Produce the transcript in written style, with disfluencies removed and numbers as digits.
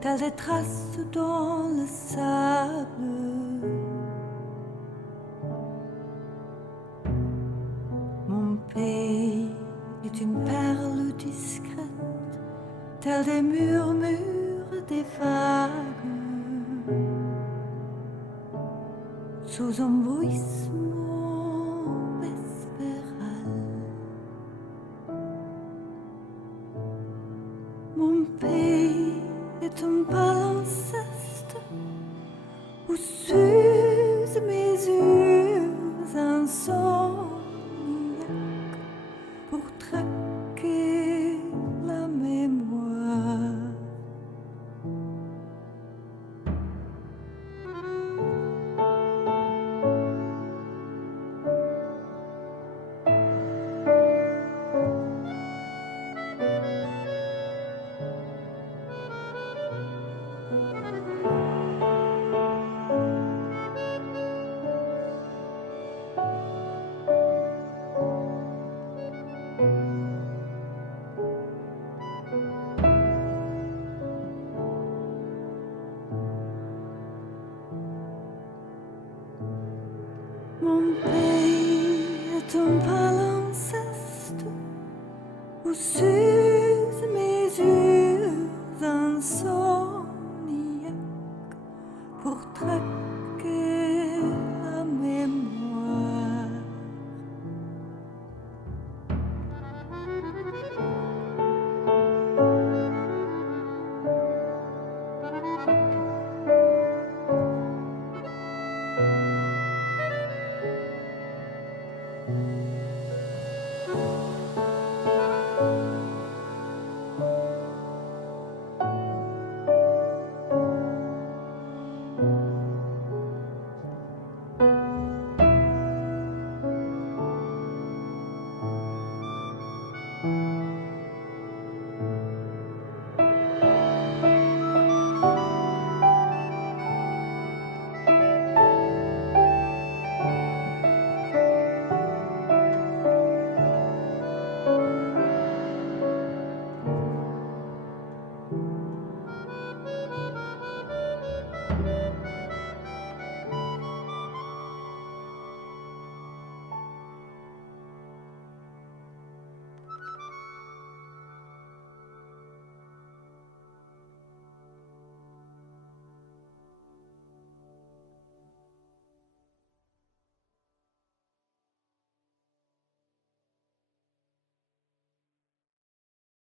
telles des traces dans le sable. Mon pays est une perle discrète, telle des murmures des vagues, sous un bruissement vespéral. Mon pays est un palimpseste où s'usent mes yeux insomniaques pour traquer la mémoire. Mon pays est un palimpseste où